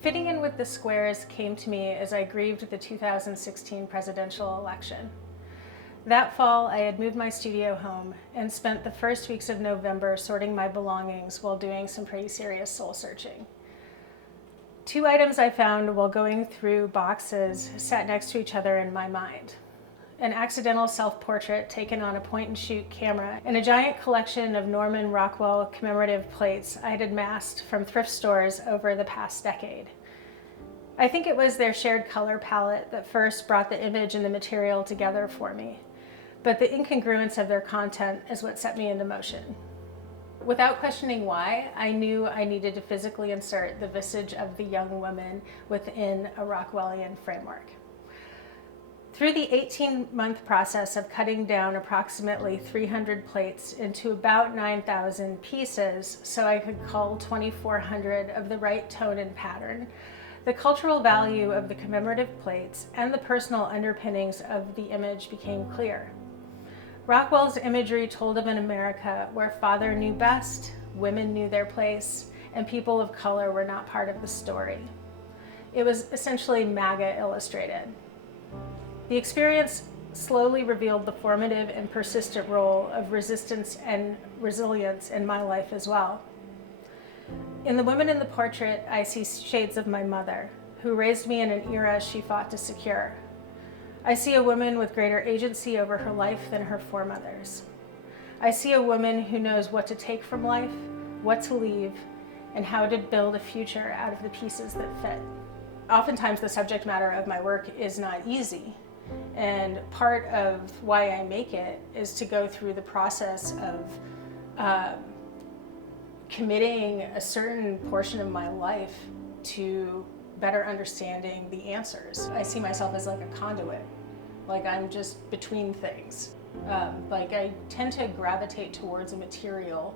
Fitting in with the squares came to me as I grieved the 2016 presidential election. That fall, I had moved my studio home and spent the first weeks of November sorting my belongings while doing some pretty serious soul searching. Two items I found while going through boxes sat next to each other in my mind: an accidental self-portrait taken on a point-and-shoot camera, and a giant collection of Norman Rockwell commemorative plates I had amassed from thrift stores over the past decade. I think it was their shared color palette that first brought the image and the material together for me, but the incongruence of their content is what set me into motion. Without questioning why, I knew I needed to physically insert the visage of the young woman within a Rockwellian framework. Through the 18-month process of cutting down approximately 300 plates into about 9,000 pieces so I could cull 2,400 of the right tone and pattern, the cultural value of the commemorative plates and the personal underpinnings of the image became clear. Rockwell's imagery told of an America where father knew best, women knew their place, and people of color were not part of the story. It was essentially MAGA illustrated. The experience slowly revealed the formative and persistent role of resistance and resilience in my life as well. In the woman in the portrait, I see shades of my mother, who raised me in an era she fought to secure. I see a woman with greater agency over her life than her foremothers. I see a woman who knows what to take from life, what to leave, and how to build a future out of the pieces that fit. Oftentimes, the subject matter of my work is not easy. And part of why I make it is to go through the process of committing a certain portion of my life to better understanding the answers. I see myself as like a conduit, like I'm just between things. Like I tend to gravitate towards a material,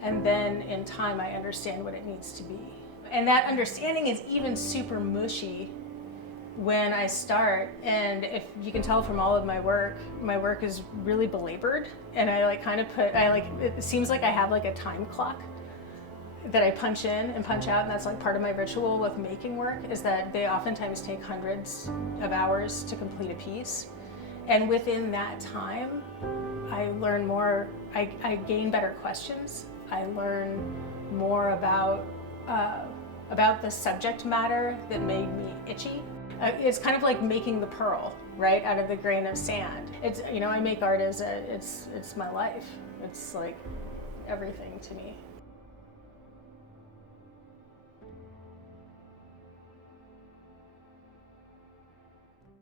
and then in time I understand what it needs to be. And that understanding is even super mushy when I start, and if you can tell from all of my work is really belabored, and I it seems like I have like a time clock that I punch in and punch out, and that's like part of my ritual with making work, is that they oftentimes take hundreds of hours to complete a piece. And within that time, I learn more, I gain better questions, I learn more about the subject matter that made me itchy. It's kind of like making the pearl, right, out of the grain of sand. It's, I make art as it's my life. It's like everything to me.